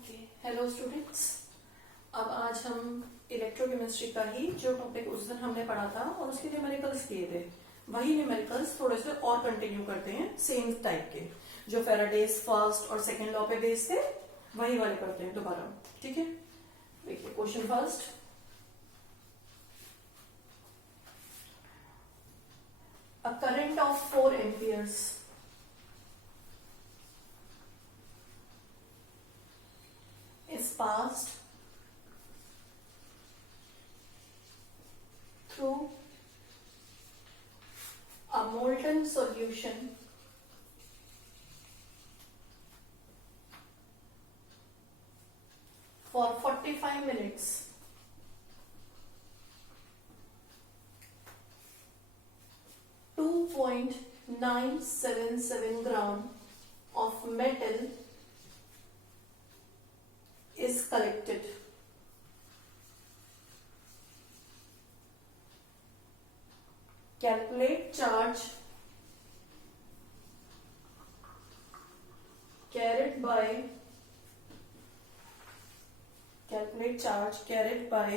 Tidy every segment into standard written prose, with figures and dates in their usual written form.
Okay, hello students. अब आज हम इलेक्ट्रोकेमिस्ट्री का ही जो टॉपिक उस दिन हमने पढ़ा था और उसके न्यूमेरिकल्स किए थे, वही न्यूमेरिकल्स थोड़े से और कंटिन्यू करते हैं। सेम टाइप के जो फैराडेज फर्स्ट और सेकंड लॉ पे बेस्ड थे, वही वाले करते हैं दोबारा। ठीक है, देखिए question first. A current of 4 amperes is passed through a molten solution for 45 minutes. .977 gram of metal is collected. Calculate charge carried by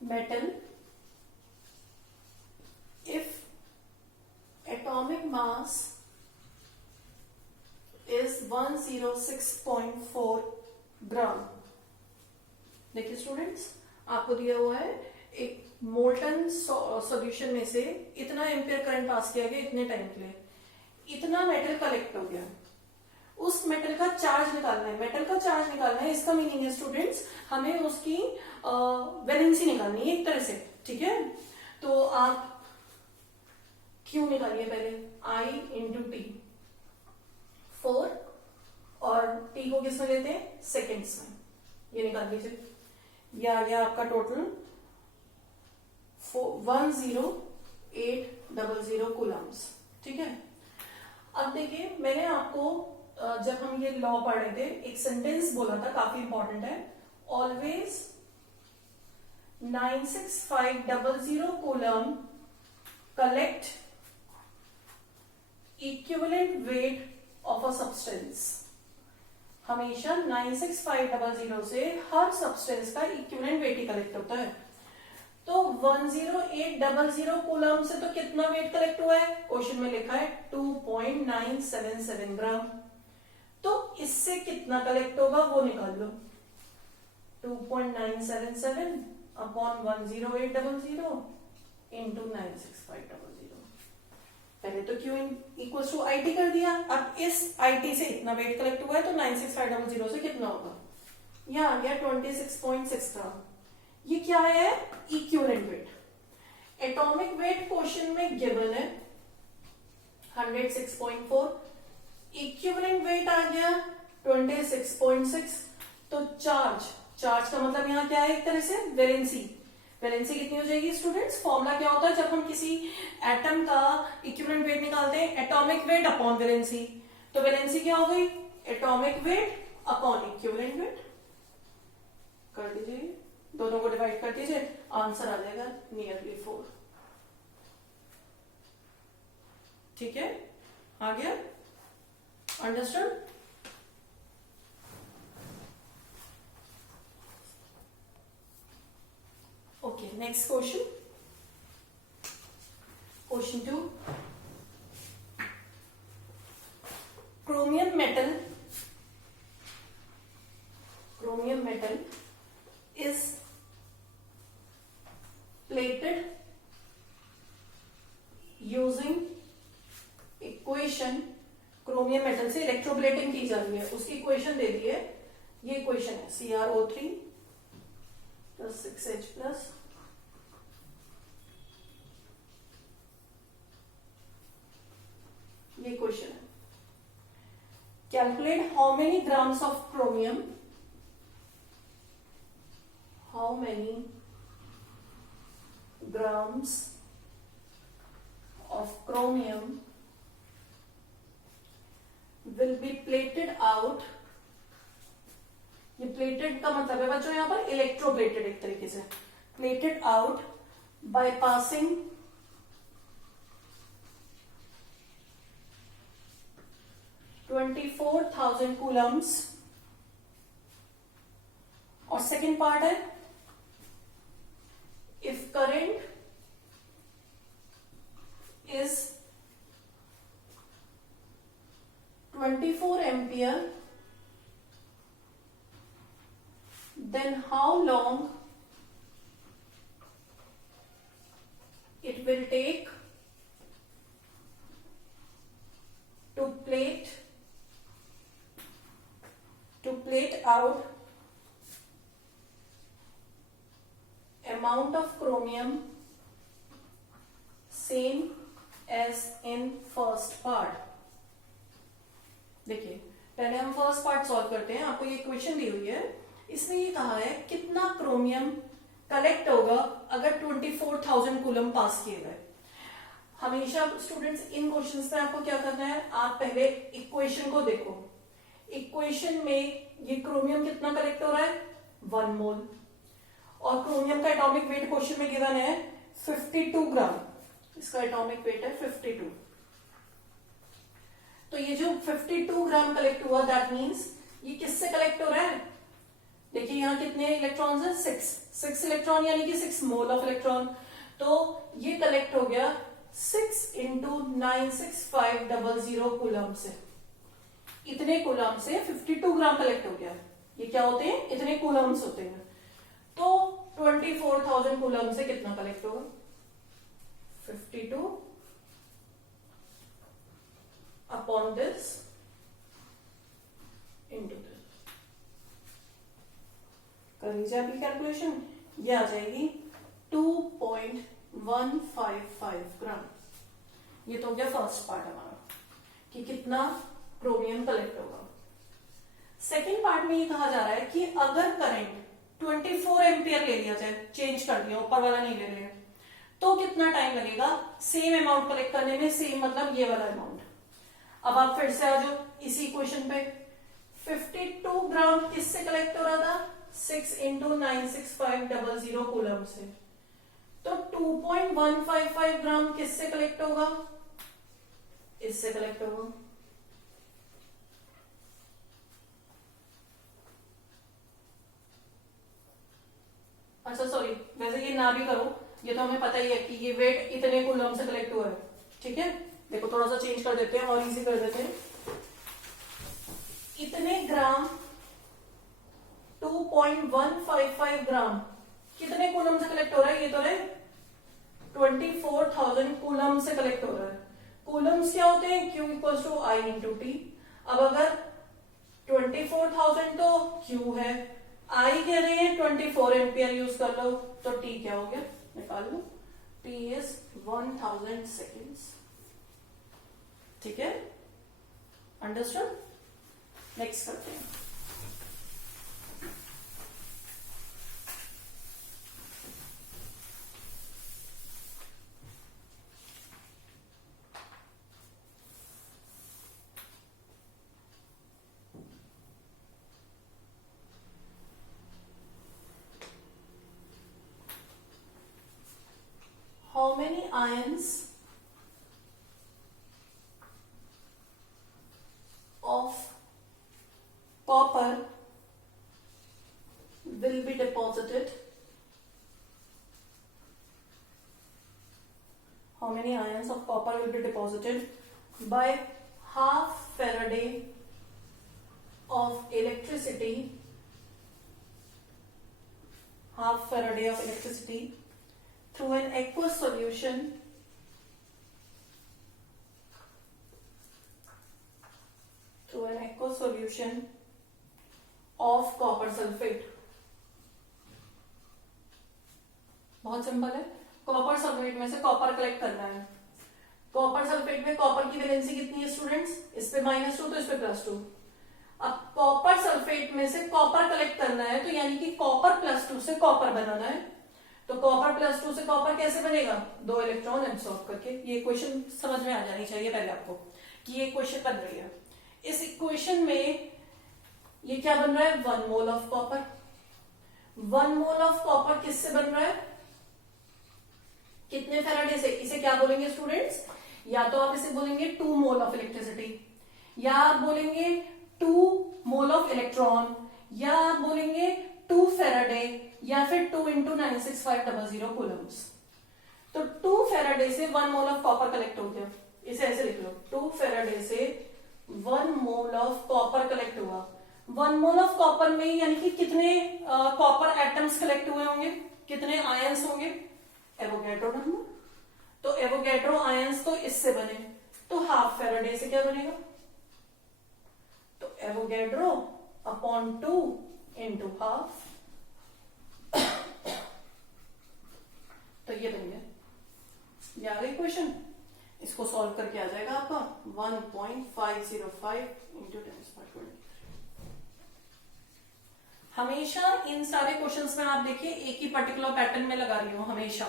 metal if atomic mass is 106.4 ग्राम। देखिए स्टूडेंट्स, आपको दिया हुआ है एक मोल्टन सॉल्यूशन में से इतना ampere current pass किया गया इतने टाइम के लिए, इतना मेटल कलेक्ट हो गया, उस मेटल का चार्ज निकालना है। मेटल का चार्ज निकालना है, इसका मीनिंग है स्टूडेंट्स हमें उसकी वैलेंसी निकालनी है एक तरह से। ठीक है, तो आप क्यू निकालिए पहले, I इंटू टी 4 और टी को किस में लेते हैं, सेकेंड्स में। ये निकाल लीजिए, या आपका टोटल 10800 कूलम्स। ठीक है, अब देखिए मैंने आपको जब हम ये लॉ पढ़ रहे थे एक सेंटेंस बोला था, काफी इंपॉर्टेंट है। Always 96500 coulomb collect equivalent weight of a substance. हमेशा 96500 से हर सब्सटेंस का इक्विवेलेंट वेट ही कलेक्ट होता है। तो 10800 कूलम से तो कितना वेट कलेक्ट हुआ है, क्वेश्चन में लिखा है 2.977 ग्राम। तो इससे कितना कलेक्ट होगा वो निकाल लो, 2.977 अपॉन 10800 इंटू 96500। पहले तो Q equal to I T कर दिया। अब इस आई टी से इतना वेट कलेक्ट हुआ है तो 96500 से कितना होगा, यह आ गया 26.6 ग्राम। ये क्या है, equivalent weight. Atomic weight question में गिवन है 106.4, इक्विवेलेंट वेट आ गया 26.6। तो चार्ज का मतलब यहां क्या है, एक तरह से वैलेंसी कितनी हो जाएगी स्टूडेंट्स। फॉर्मूला क्या होता है जब हम किसी एटम का इक्विवेलेंट वेट निकालते हैं, एटॉमिक वेट अपॉन वैलेंसी। तो वैलेंसी क्या हो गई, atomic weight upon equivalent weight. कर दीजिए, दोनों को डिवाइड कर दीजिए, आंसर आ जाएगा नियरली 4। ठीक है, आ गया, understood. Okay, next question, question 2। Chromium metal is plated using equation. Chromium metal से इलेक्ट्रोप्लेटिंग की जा रही है, उसकी इक्वेशन दे दी है। ये इक्वेशन है CrO3 + 6H+। ये इक्वेशन है। Calculate how many grams of chromium, how many grams of chromium will be plated out। ये plated का मतलब है बच्चों यहां पर इलेक्ट्रोप्लेटेड, एक तरीके से plated out by passing 24,000 coulombs और सेकेंड पार्ट है if current is 24 ampere then how long it will take to plate out amount of chromium same as in first part. देखिए पहले हम फर्स्ट पार्ट सॉल्व करते हैं. आपको ये question दी हुई है, इसमें ये कहा है कितना क्रोमियम कलेक्ट होगा अगर 24,000 कूलम पास किए गए. हमेशा स्टूडेंट्स इन क्वेश्चंस में आपको क्या करना है, आप पहले इक्वेशन को देखो. इक्वेशन में ये क्रोमियम कितना कलेक्ट हो रहा है 1 मोल, और क्रोमियम का एटॉमिक वेट क्वेश्चन में गिवन है 52 ग्राम. इसका एटॉमिक वेट है 52. तो ये जो 52 ग्राम कलेक्ट हुआ दैट मीन्स ये किससे कलेक्ट हो रहा है. देखिए यहां कितने इलेक्ट्रॉन्स हैं 6 इलेक्ट्रॉन यानी कि 6 मोल ऑफ इलेक्ट्रॉन. तो ये कलेक्ट हो गया 6 इंटू 96500 कूलम से. इतने कूलम से 52 ग्राम कलेक्ट हो गया. ये क्या होते हैं, इतने कूलम्स होते हैं. तो 24,000 कूलम से कितना कलेक्ट होगा 52 अपॉन दिस इंटू दिस. कर लीजिए आपकी कैलकुलेशन, ये आ जाएगी 2.155 ग्राम. ये तो हो गया फर्स्ट पार्ट हमारा कि कितना क्रोमियम कलेक्ट होगा. सेकेंड पार्ट में ये कहा जा रहा है कि अगर करंट 24 एम्पियर ले लिया जाए, चेंज कर दिया, ऊपर वाला नहीं ले रहे हैं, तो कितना टाइम लगेगा सेम अमाउंट कलेक्ट करने में. सेम मतलब ये वाला अमाउंट. अब आप फिर से आ जाओ इसी क्वेश्चन पे. 52 ग्राम किससे कलेक्ट हो रहा था 6 इंटू 96500 कूलम से. तो 2.155 ग्राम किससे कलेक्ट होगा, इससे कलेक्ट होगा. अच्छा सॉरी, वैसे ये ना भी करो, ये तो हमें पता ही है कि ये वेट इतने कूलम से कलेक्ट हुआ है. ठीक है, देखो थोड़ा सा चेंज कर देते हैं और इजी कर देते हैं. इतने ग्राम 2.155 ग्राम कितने कूलम से कलेक्ट हो रहा है, ये तो है 24,000 कूलम से कलेक्ट हो रहा है. कूलम्स क्या होते हैं, Q equal to I into T. अब अगर 24,000 तो Q है, I कह रहे हैं 24 एम्पियर यूज कर लो, तो T क्या हो गया निकाल लो. T is 1000 seconds. ठीक है, अंडरस्टूड. नेक्स्ट करते हैं. How many ions of copper will be deposited? How many ions of copper will be deposited by half Faraday of electricity? Half Faraday of electricity through an aqueous solution of copper sulfate. बहुत simple है. Copper sulphate में से copper collect करना है. Copper sulphate में copper की valency कितनी है स्टूडेंट्स, इस पे -2 तो इस पे +2. अब कॉपर सल्फेट में से कॉपर कलेक्ट करना है, तो यानी कि कॉपर +2 से कॉपर बनाना है. तो कॉपर +2 से कॉपर कैसे बनेगा, 2 इलेक्ट्रॉन एब्सॉर्ब करके. ये इक्वेशन समझ में आ जानी चाहिए पहले आपको कि ये इक्वेशन बन रही है. इस इक्वेशन में ये क्या बन रहा है 1 mole of copper. 1 mole of copper किससे बन रहा है, कितने फैराडे से. इसे क्या बोलेंगे स्टूडेंट्स, या तो आप इसे बोलेंगे 2 मोल ऑफ इलेक्ट्रिसिटी, या आप बोलेंगे 2 मोल ऑफ इलेक्ट्रॉन, या आप बोलेंगे 2 फेराडे या फिर 2 इंटू 96500 कूलम्स। तो 2 फेराडे से 1 मोल ऑफ कॉपर कलेक्ट हो गया, इसे ऐसे लिख लो, 2 फेराडे से 1 मोल ऑफ कॉपर कलेक्ट हुआ। 1 मोल ऑफ कॉपर में यानी कि कितने कॉपर एटम्स कलेक्ट हुए होंगे, कितने आयंस होंगे, एवोगैड्रो नंबर। तो एवोगैड्रो आयंस तो इससे बने, तो हाफ फेराडे से क्या बनेगा, तो एवोगैड्रो अपॉन 2 इंटू हाफ, तो ये बन गया। ये आ गई क्वेश्चन, इसको सॉल्व करके आ जाएगा आपका 1.505 इंटू 10⁻²। हमेशा इन सारे क्वेश्चंस में आप देखिए एक ही पर्टिकुलर पैटर्न में लगा रही हूं। हमेशा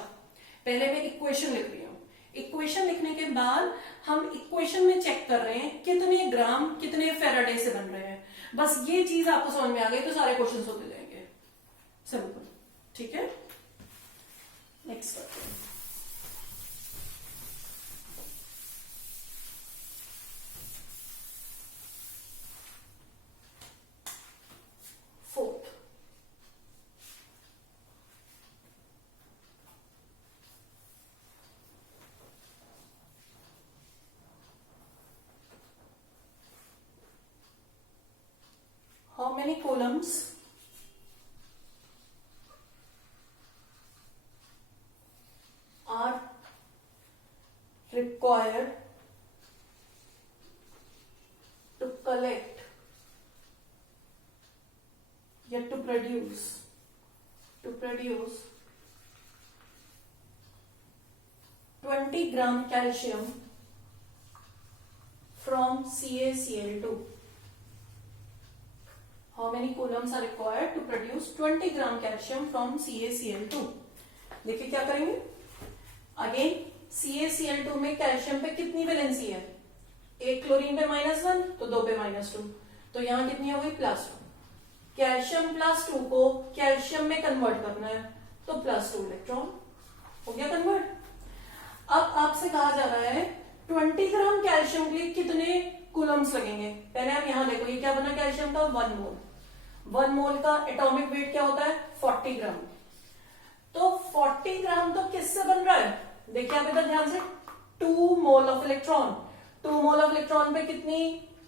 पहले मैं इक्वेशन लिख रही हूं, इक्वेशन लिखने के बाद हम इक्वेशन में चेक कर रहे हैं कितने ग्राम कितने फेराडे से बन रहे हैं। बस ये चीज आपको समझ में आ गई तो सारे क्वेश्चंस होते जाएंगे, सिंपल। ठीक है, नेक्स्ट करते हैं। Fourth, how many columns are required to collect या to produce 20 gram calcium from CaCl2? How many coulombs are required to produce 20 gram calcium from CaCl2? देखिए क्या करेंगे, अगेन CaCl2 में कैल्शियम पे कितनी वैलेंसी है, एक क्लोरीन पे -1 तो 2 पे -2, तो यहां कितनी हो गई +2। कैल्शियम +2 को कैल्शियम में कन्वर्ट करना है तो +2 इलेक्ट्रॉन हो गया कन्वर्ट। अब आपसे कहा जा रहा है 20 ग्राम कैल्शियम के लिए कितने कूलम्स लगेंगे। पहले आप यहां देखो, ये क्या बना कैल्शियम का, 1 मोल। 1 मोल का एटॉमिक वेट क्या होता है, 40 ग्राम। तो 40 ग्राम तो किससे बन रहा है, देखिए आप इधर ध्यान से, 2 mole of electron. 2 mole of electron पे कितनी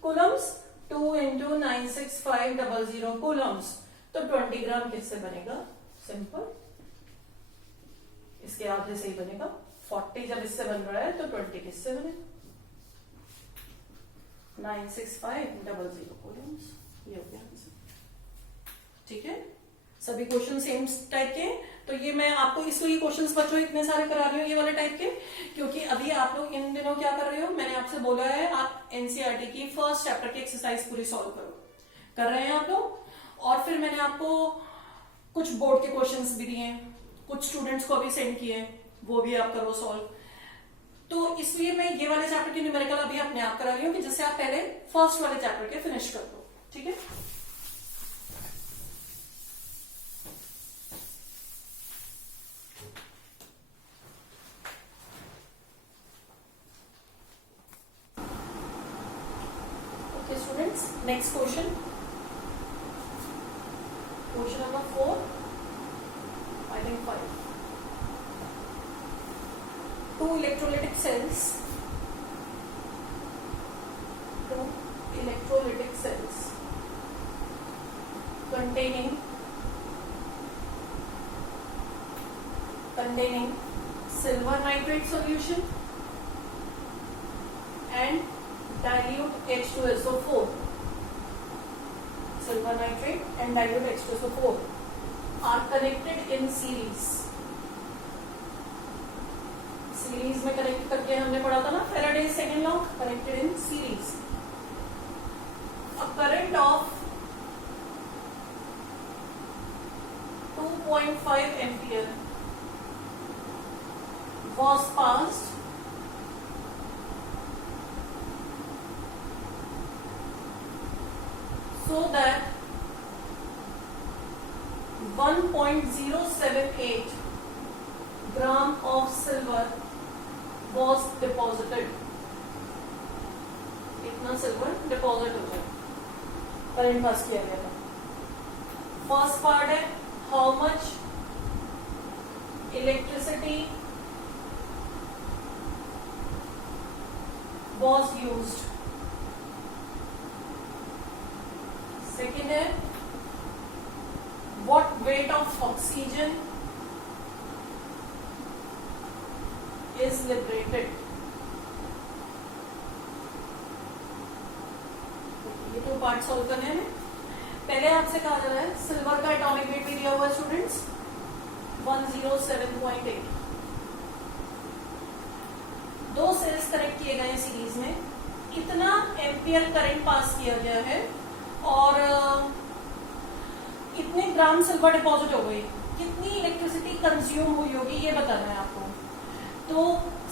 कूलम्स, 2 इंटू 96500 कूलम्स। तो 20 ग्राम किससे बनेगा, सिंपल, इसके आधे से ही बनेगा। 40 जब इससे बन रहा है तो 20 किससे बनेगा, 96500 कूलम्स। ये हो गया आंसर। ठीक है, सभी क्वेश्चन सेम टाइप के। तो ये मैं आपको इसलिए क्वेश्चंस बच्चों इतने सारे करा रही हूँ ये वाले टाइप के, क्योंकि अभी आप लोग इन दिनों क्या कर रहे हो, मैंने आपसे बोला है आप एनसीईआरटी की फर्स्ट चैप्टर की एक्सरसाइज पूरी सॉल्व करो, कर रहे हैं आप लोग। और फिर मैंने आपको कुछ बोर्ड के क्वेश्चंस भी दिए, कुछ स्टूडेंट्स को अभी सेंड किए, वो भी आप करो सॉल्व। तो इसलिए मैं ये वाले चैप्टर की न्यूमेरिकल अभी अपने आप करा रही हूँ कि जिससे आप पहले फर्स्ट वाले चैप्टर के फिनिश कर दो। ठीक है, students, next question, question number 4, I think 5। 2 electrolytic cells containing silver nitrate solution and dilute H2SO4. Silver nitrate and dilute H2SO4 are connected in series. Series में कनेक्ट करके हमने पढ़ा था ना, Faraday's second law, connected in series. A current of 2.5 ampere was passed so that 1.078 gram of silver was deposited. इतना silver deposit हो गया, current pass किया गया था। फर्स्ट पार्ट है how much electricity was used. Second है what weight of oxygen is liberated. ये तो पार्ट सॉल्व करने हैं. पहले आपसे कहा जा रहा है सिल्वर का एटॉमिक वेट भी दिया हुआ है स्टूडेंट्स 107.8. दो सेल्स कनेक्ट किए गए हैं सीरीज में, कितना एम्पियर करंट पास किया गया है और कितने ग्राम सिल्वर डिपॉजिट हो गई, कितनी इलेक्ट्रिसिटी कंज्यूम हुई होगी, ये बताना है आपको. तो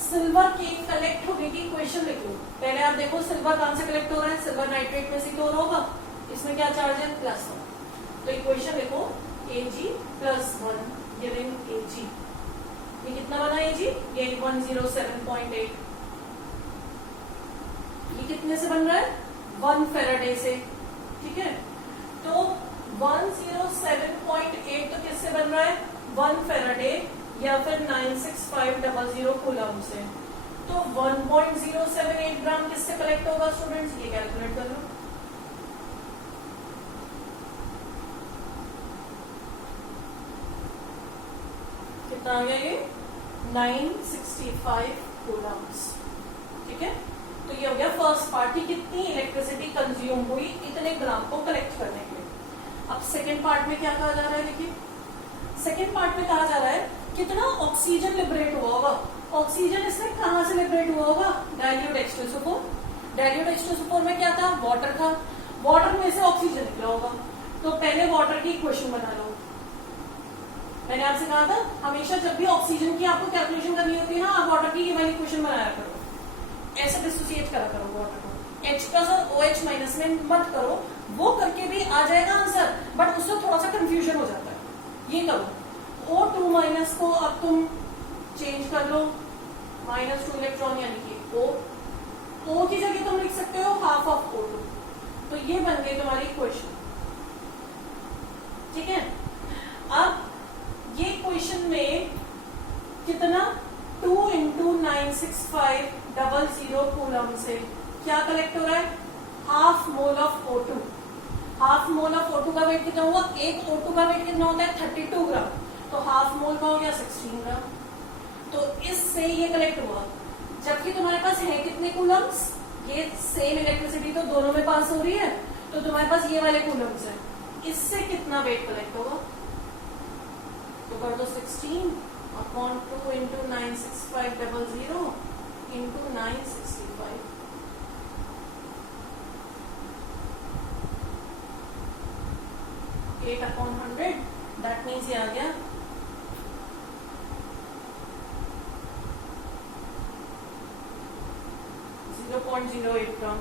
सिल्वर की कलेक्ट होने की इक्वेशन लिखो. पहले आप देखो सिल्वर कहां से कलेक्ट हो रहा है, सिल्वर नाइट्रेट में से तो होगा. इसमें क्या चार्ज है +1. तो इक्वेशन लिखो Ag +1 गिविंग Ag. ये कितना बना Ag? ये 107.8. ये कितने से बन रहा है 1 फैराडे से. ठीक है, तो 107.8 तो किससे बन रहा है 1 फैराडे या फिर 96500 कूलम से. तो 1.078 ग्राम किससे कलेक्ट होगा स्टूडेंट्स, ये कैलकुलेट कर लो. कितना आ गया ये 965 कूलम्स. ठीक है, तो ये हो गया फर्स्ट पार्ट की कितनी इलेक्ट्रिसिटी कंज्यूम हुई इतने ग्राम को कलेक्ट करने के लिए. अब सेकेंड पार्ट में क्या कहा जा रहा है, देखिए सेकेंड पार्ट में कहा जा रहा है कितना ऑक्सीजन लिबरेट हुआ होगा. ऑक्सीजन इसमें कहां से लिबरेट हुआ होगा, डाइल्यूट H2SO4. डाइल्यूट H2SO4 में क्या था, वाटर था. वाटर में से ऑक्सीजन निकला होगा. तो पहले वाटर की इक्वेशन बना लो. मैंने आपसे कहा था हमेशा जब भी ऑक्सीजन की आपको कैलकुलेशन करनी होती है ना, आप वाटर की ये वाली इक्वेशन बनाया करो. ऐसे डिसोसिएट करा करो वाटर को. H+ और OH- में मत करो, वो करके भी आ जाएगा आंसर, बट उससे थोड़ा सा कंफ्यूजन हो जाता है. ये करो O2- को अब तुम चेंज कर लो -2 इलेक्ट्रॉन यानी कि O की जगह तुम लिख सकते हो हाफ ऑफ O2. तो ये बन गई तुम्हारी इक्वेशन. ठीक है, अब ये इक्वेशन में कितना 2 × 96500 कूलम से क्या कलेक्ट हो रहा है, half mole of O2. Half mole of O2 का वेट कितना हुआ, एक O2 का वेट कितना होता है 32 ग्राम. तो हाफ मोल का हो गया 16 ग्राम. तो इससे ये कलेक्ट हुआ. जबकि तुम्हारे पास है कितने कूलम्स, ये सेम इलेक्ट्रिसिटी तो दोनों में पास हो रही है, तो तुम्हारे पास ये वाले कूलम्स है. इससे कितना वेट कलेक्ट होगा, तो कर दो 16/2 × 96500 × 965. 8/100. दैट मीन्स ये आ गया 0.08 ग्राम.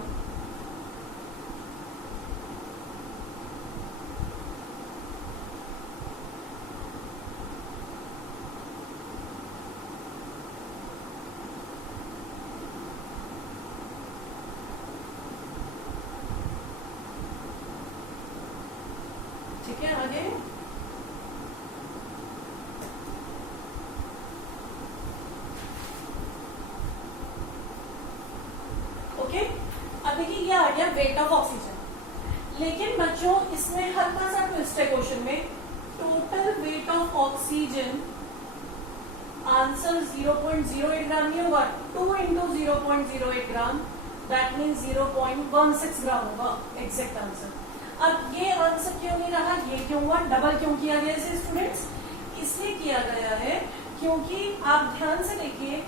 ठीक है, आगे ओके. अब देखिए ये आ गया वेट ऑफ ऑक्सीजन. लेकिन बच्चों इसमें हल्का सा ट्विस्ट है क्वेश्चन में. Total weight of oxygen answer 0.08 ग्राम नहीं होगा, 2 × 0.08 ग्राम. दैट मीन्स 0.16 ग्राम होगा एग्जैक्ट आंसर. अब ये आंसर क्यों नहीं रहा, ये क्यों हुआ, डबल क्यों किया गया इसे स्टूडेंट्स, इसलिए किया गया है क्योंकि आप ध्यान से देखिए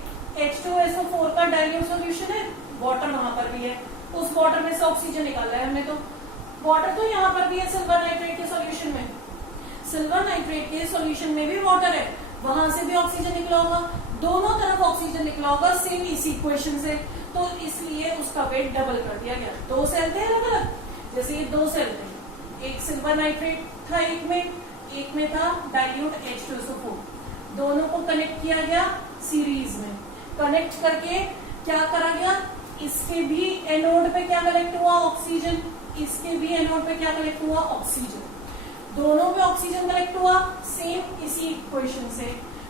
H2SO4 का डाइल्यूट सॉल्यूशन है, वाटर वहां पर भी है, उस वाटर में से ऑक्सीजन निकाला है हमने. तो वाटर तो यहाँ पर भी है सिल्वर नाइट्रेट के सॉल्यूशन में. सिल्वर नाइट्रेट के सॉल्यूशन में भी वाटर है, वहां से भी ऑक्सीजन निकला होगा, दोनों तरफ ऑक्सीजन निकला होगा सेम इसी इक्वेशन से. तो इसलिए उसका वेट डबल कर दिया गया. दो सेल थे अलग अलग, जैसे ये दो सेल थे, एक सिल्वर नाइट्रेट था एक में था डाइल्यूट H2SO4. दोनों को कनेक्ट किया गया सीरीज में. कनेक्ट करके क्या करा गया, इसके भी एनोड पे क्या कलेक्ट हुआ ऑक्सीजन, इसके भी एनोड पे क्या कलेक्ट हुआ ऑक्सीजन. दोनों में ऑक्सीजन कलेक्ट हुआ सेम इसी इक्वेशन से,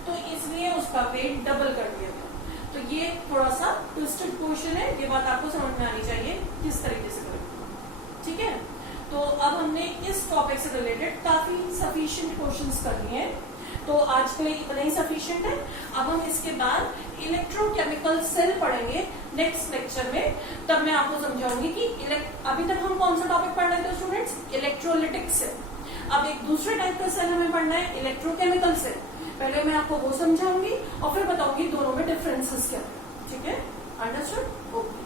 तो इसलिए उसका वेट डबल कर दिया गया। तो ये थोड़ा सा ट्विस्टेड क्वेश्चन है, ये बात आपको समझ में आनी चाहिए किस तरीके से करें। ठीक है, तो अब हमने इस टॉपिक से रिलेटेड काफी सफिशिएंट क्वेश्चंस कर लिए हैं, तो आज के लिए इतना ही सफिशिएंट है। अब हम इसके बाद इलेक्ट्रोकेमिकल सेल पढ़ेंगे नेक्स्ट लेक्चर में, तब मैं आपको समझाऊंगी कि अभी तक हम कौन सा टॉपिक पढ़ रहे थे स्टूडेंट्स, इलेक्ट्रोलिटिक सेल। अब एक दूसरे टाइप का सेल हमें पढ़ना है इलेक्ट्रोकेमिकल सेल। पहले मैं आपको वो समझाऊंगी और फिर बताऊंगी दोनों में डिफरेंसेस क्या है। ठीक है, अंडरस्टूड? ओके।